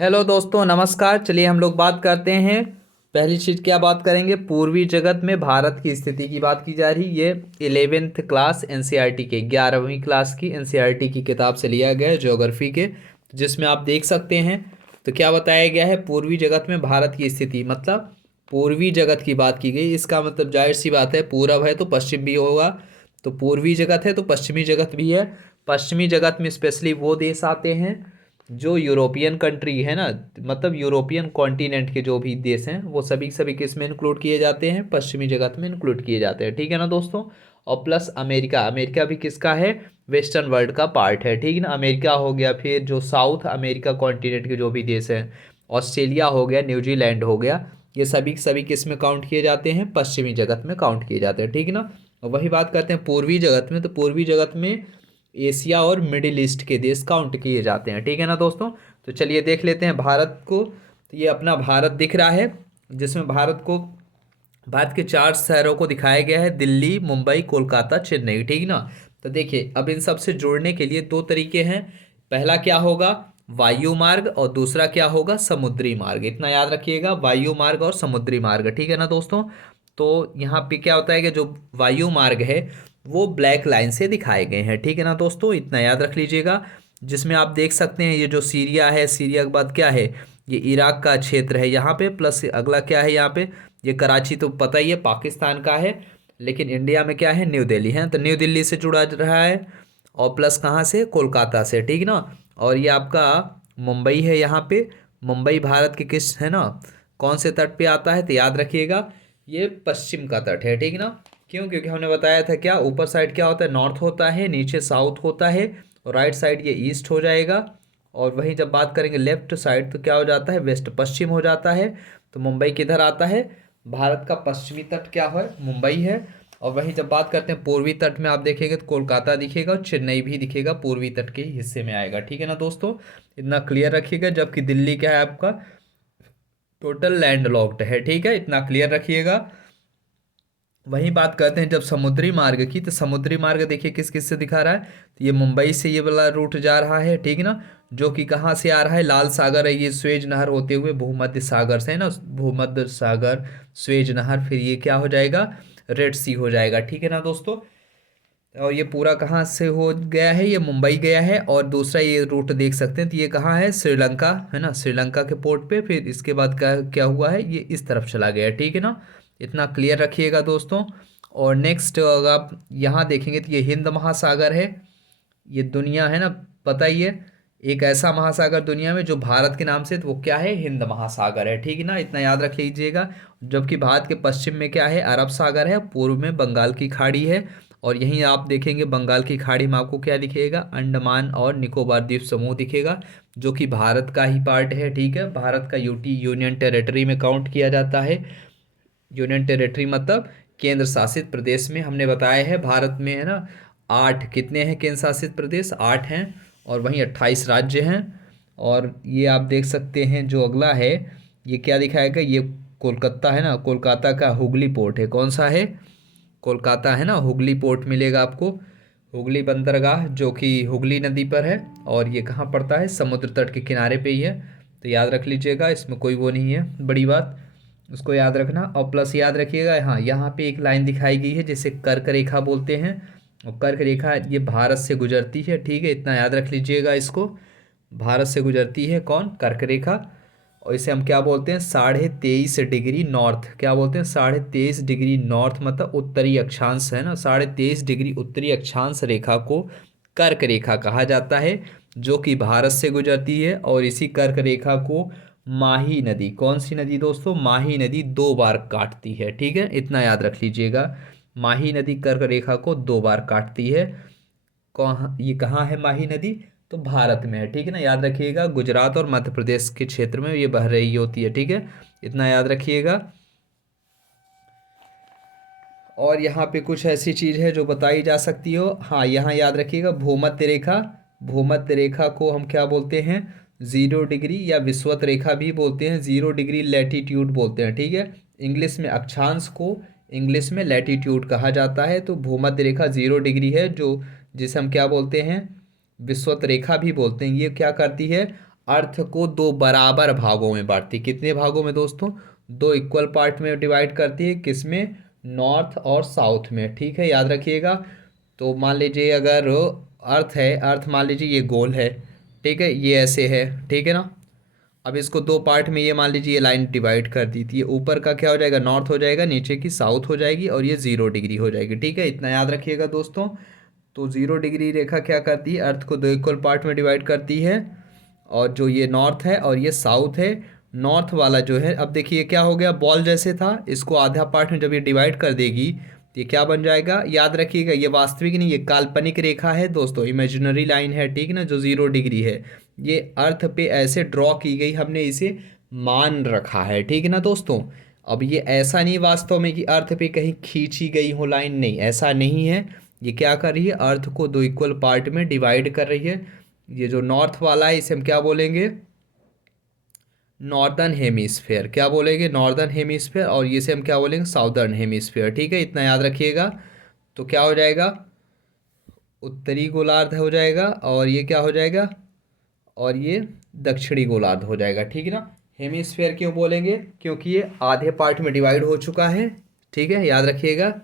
Hello दोस्तों, नमस्कार। चलिए हम लोग बात करते हैं। पहली चीज़ क्या बात करेंगे? पूर्वी जगत में भारत की स्थिति की बात की जा रही। ये 11th क्लास एनसीईआरटी के 11वीं क्लास की एनसीईआरटी की किताब से लिया गया है, ज्योग्राफी के, जिसमें आप देख सकते हैं। तो क्या बताया गया है? पूर्वी जगत में भारत की स्थिति, मतलब पूर्वी जगत की बात की गई। इसका मतलब जाहिर सी बात है, पूरब है तो पश्चिम भी होगा। तो पूर्वी जगत है तो पश्चिमी जगत भी है। पश्चिमी जगत में स्पेशली वो देश आते हैं जो यूरोपियन कंट्री है ना, मतलब यूरोपियन कॉन्टिनेंट के जो भी देश हैं वो सभी सभी किस में इंक्लूड किए जाते हैं? पश्चिमी जगत में इंक्लूड किए जाते हैं, ठीक है ना दोस्तों। और प्लस अमेरिका, अमेरिका भी किसका है? वेस्टर्न वर्ल्ड का पार्ट है, ठीक है ना। अमेरिका हो गया, फिर जो साउथ अमेरिका कॉन्टिनेंट के जो भी देश हैं, ऑस्ट्रेलिया हो गया, न्यूजीलैंड हो गया, ये सभी सभी किस में काउंट किए जाते हैं? पश्चिमी जगत में काउंट किए जाते हैं, ठीक है ना। और वही बात करते हैं पूर्वी जगत में, तो पूर्वी जगत में एशिया और मिडिल ईस्ट के देश काउंट किए जाते हैं, ठीक है ना दोस्तों। तो चलिए देख लेते हैं भारत को। तो ये अपना भारत दिख रहा है, जिसमें भारत के 4 शहरों को दिखाया गया है: दिल्ली, मुंबई, कोलकाता, चेन्नई, ठीक ना। तो देखिए, अब इन सब से जुड़ने के लिए दो तरीके हैं। पहला क्या होगा? वायु मार्ग, और दूसरा क्या होगा? समुद्री मार्ग। इतना याद रखिएगा, वायु मार्ग और समुद्री मार्ग, ठीक है ना दोस्तों। तो यहाँ पे क्या होता है कि जो वायु मार्ग है वो ब्लैक लाइन से दिखाए गए हैं, ठीक है ना दोस्तों, इतना याद रख लीजिएगा। जिसमें आप देख सकते हैं ये जो सीरिया है, सीरिया के बाद क्या है? ये इराक का क्षेत्र है यहाँ पे, प्लस अगला क्या है यहाँ पे? ये कराची तो पता ही है पाकिस्तान का है। लेकिन इंडिया में क्या है? न्यू दिल्ली है, तो न्यू दिल्ली से जुड़ा रहा है। और प्लस कहाँ से? कोलकाता से, ठीक ना। और ये आपका मुंबई है यहाँ पे। मुंबई भारत के किस है ना, कौन से तट पे आता है? तो याद रखिएगा, ये पश्चिम का तट है, ठीक ना। क्यों? क्योंकि हमने बताया था क्या, ऊपर साइड क्या होता है? नॉर्थ होता है, नीचे साउथ होता है, और राइट साइड ये ईस्ट हो जाएगा। और वहीं जब बात करेंगे लेफ्ट साइड, तो क्या हो जाता है? वेस्ट पश्चिम हो जाता है। तो मुंबई किधर आता है? भारत का पश्चिमी तट क्या है? मुंबई है। और वहीं जब बात करते हैं पूर्वी तट में, आप देखेंगे तो कोलकाता दिखेगा और चेन्नई भी दिखेगा, पूर्वी तट के हिस्से में आएगा, ठीक है ना दोस्तों। इतना क्लियर रखिएगा। जबकि दिल्ली क्या है आपका? टोटल लैंड लॉक्ड है, ठीक है, इतना क्लियर रखिएगा। वहीं बात करते हैं जब समुद्री मार्ग की, तो समुद्री मार्ग देखिए किस किस से दिखा रहा है। तो ये मुंबई से ये वाला रूट जा रहा है, ठीक है ना। जो कि कहाँ से आ रहा है? लाल सागर है, ये स्वेज नहर होते हुए भूमध्य सागर से है ना, भूमध्य सागर, स्वेज नहर, फिर ये क्या हो जाएगा? रेड सी हो जाएगा, ठीक है ना दोस्तों। और ये पूरा कहाँ से हो गया है? ये मुंबई गया है। और दूसरा ये रूट देख सकते हैं, तो ये कहाँ है? श्रीलंका है ना, श्रीलंका के पोर्ट पे। फिर इसके बाद क्या क्या हुआ है? ये इस तरफ चला गया है, ठीक है ना। इतना क्लियर रखिएगा दोस्तों। और नेक्स्ट अगर आप यहाँ देखेंगे तो ये हिंद महासागर है। ये दुनिया है ना, पता ही है, एक ऐसा महासागर दुनिया में जो भारत के नाम से, तो वो क्या है? हिंद महासागर है, ठीक है ना, इतना याद रख लीजिएगा। जबकि भारत के पश्चिम में क्या है? अरब सागर है, पूर्व में बंगाल की खाड़ी है। और यहीं आप देखेंगे बंगाल की खाड़ी में आपको क्या दिखेगा? अंडमान और निकोबार द्वीप समूह दिखेगा, जो कि भारत का ही पार्ट है, ठीक है। भारत का यूटी, यूनियन टेरिटरी में काउंट किया जाता है। यूनियन टेरिटरी मतलब केंद्र शासित प्रदेश में। हमने बताया है भारत में है ना, 8 कितने हैं केंद्र शासित प्रदेश? 8 हैं। और वहीं 28 राज्य हैं। और ये आप देख सकते हैं जो अगला है, ये क्या दिखाएगा? ये कोलकाता है ना, कोलकाता का हुगली पोर्ट है। कौन सा है? कोलकाता है ना, हुगली पोर्ट मिलेगा आपको। हुगली बंदरगाह, जो कि हुगली नदी पर है। और ये कहाँ पड़ता है? समुद्र तट के किनारे पे ही है। तो याद रख लीजिएगा, इसमें कोई वो नहीं है बड़ी बात, उसको याद रखना। और प्लस याद रखिएगा, हाँ, यहाँ पे एक लाइन दिखाई गई है जिसे कर्क रेखा बोलते हैं। और कर्क रेखा ये भारत से गुजरती है, ठीक है, इतना याद रख लीजिएगा इसको। भारत से गुजरती है कौन? कर्क रेखा। और इसे हम क्या बोलते हैं? 23.5 डिग्री नॉर्थ। क्या बोलते हैं? 23.5 डिग्री नॉर्थ, मतलब उत्तरी अक्षांश है ना, 23.5 डिग्री उत्तरी अक्षांश रेखा को कर्क रेखा कहा जाता है, जो कि भारत से गुजरती है। और इसी कर्क रेखा को माही नदी, कौन सी नदी दोस्तों? माही नदी 2 बार काटती है, ठीक है, इतना याद रख लीजिएगा। माही नदी कर्क रेखा को 2 बार काटती है। कहाँ, ये कहाँ है माही नदी? तो भारत में है, ठीक है ना, याद रखिएगा। गुजरात और मध्य प्रदेश के क्षेत्र में ये बह रही होती है, ठीक है, इतना याद रखिएगा। और यहाँ पे कुछ ऐसी चीज़ है जो बताई जा सकती हो, हाँ, यहाँ याद रखिएगा भूमध्य रेखा। भूमध्य रेखा को हम क्या बोलते हैं? 0 डिग्री, या विषुवत रेखा भी बोलते हैं, 0 डिग्री लैटिट्यूड बोलते हैं, ठीक है। इंग्लिश में अक्षांश को इंग्लिश में लैटिट्यूड कहा जाता है। तो भूमध्य रेखा 0 डिग्री है, जो जिसे हम क्या बोलते हैं? विषुवत रेखा भी बोलते हैं। ये क्या करती है? अर्थ को दो बराबर भागों में बांटती है। कितने भागों में दोस्तों? दो इक्वल पार्ट में डिवाइड करती है। किसमें? नॉर्थ और साउथ में। ठीक है, याद रखिएगा। तो मान लीजिए अगर अर्थ है, अर्थ मान लीजिए ये गोल है, ठीक है, ये ऐसे है, ठीक है ना। अब इसको दो पार्ट में ये मान लीजिए ये लाइन डिवाइड कर दी थी। ये ऊपर का क्या हो जाएगा? नॉर्थ हो जाएगा, नीचे की साउथ हो जाएगी, और ये 0 डिग्री हो जाएगी। ठीक है, इतना याद रखिएगा दोस्तों। तो 0 डिग्री रेखा क्या करती है? अर्थ को दो इक्वल पार्ट में डिवाइड करती है। और जो ये नॉर्थ है और ये साउथ है, नॉर्थ वाला जो है, अब देखिए क्या हो गया, बॉल जैसे था, इसको आधा पार्ट में जब ये डिवाइड कर देगी तो ये क्या बन जाएगा? याद रखिएगा, ये वास्तविक नहीं, ये काल्पनिक रेखा है दोस्तों, इमेजिनरी लाइन है, ठीक ना, जो 0 डिग्री है। ये अर्थ पे ऐसे ड्रॉ की गई, हमने इसे मान रखा है, ठीक है ना दोस्तों। अब ये ऐसा नहीं वास्तव में कि अर्थ पे कहीं खींची गई हो लाइन, नहीं, ऐसा नहीं है। ये क्या कर रही है? अर्थ को दो इक्वल पार्ट में डिवाइड कर रही है। ये जो नॉर्थ वाला है इसे हम क्या बोलेंगे? Northern hemisphere. क्या बोलेंगे? Northern hemisphere. और इसे हम क्या बोलेंगे? Southern hemisphere. ठीक है, इतना याद रखिएगा। तो क्या हो जाएगा? उत्तरी गोलार्ध हो जाएगा, और ये क्या हो जाएगा? और ये दक्षिणी गोलार्ध हो जाएगा। ठीक है ना। हेमिस्फेयर क्यों बोलेंगे? क्योंकि ये आधे पार्ट में डिवाइड हो चुका है। ठीक है, याद रखिएगा।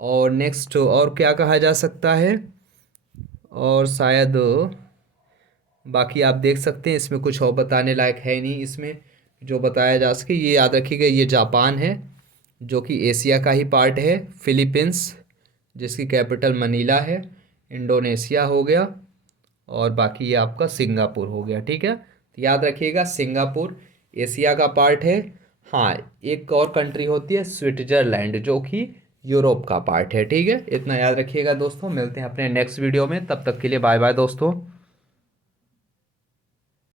और नेक्स्ट और क्या कहा जा सकता है? और शायद बाकी आप देख सकते हैं, इसमें कुछ और बताने लायक है नहीं। इसमें जो बताया जा सके ये याद रखिएगा, ये जापान है जो कि एशिया का ही पार्ट है। फिलीपींस जिसकी कैपिटल मनीला है। इंडोनेशिया हो गया। और बाकी ये आपका सिंगापुर हो गया। ठीक है, तो याद रखिएगा सिंगापुर एशिया का पार्ट है। हाँ, एक और कंट्री होती है स्विट्जरलैंड जो कि यूरोप का पार्ट है। ठीक है, इतना याद रखिएगा दोस्तों। मिलते हैं अपने नेक्स्ट वीडियो में, तब तक के लिए बाय बाय दोस्तों।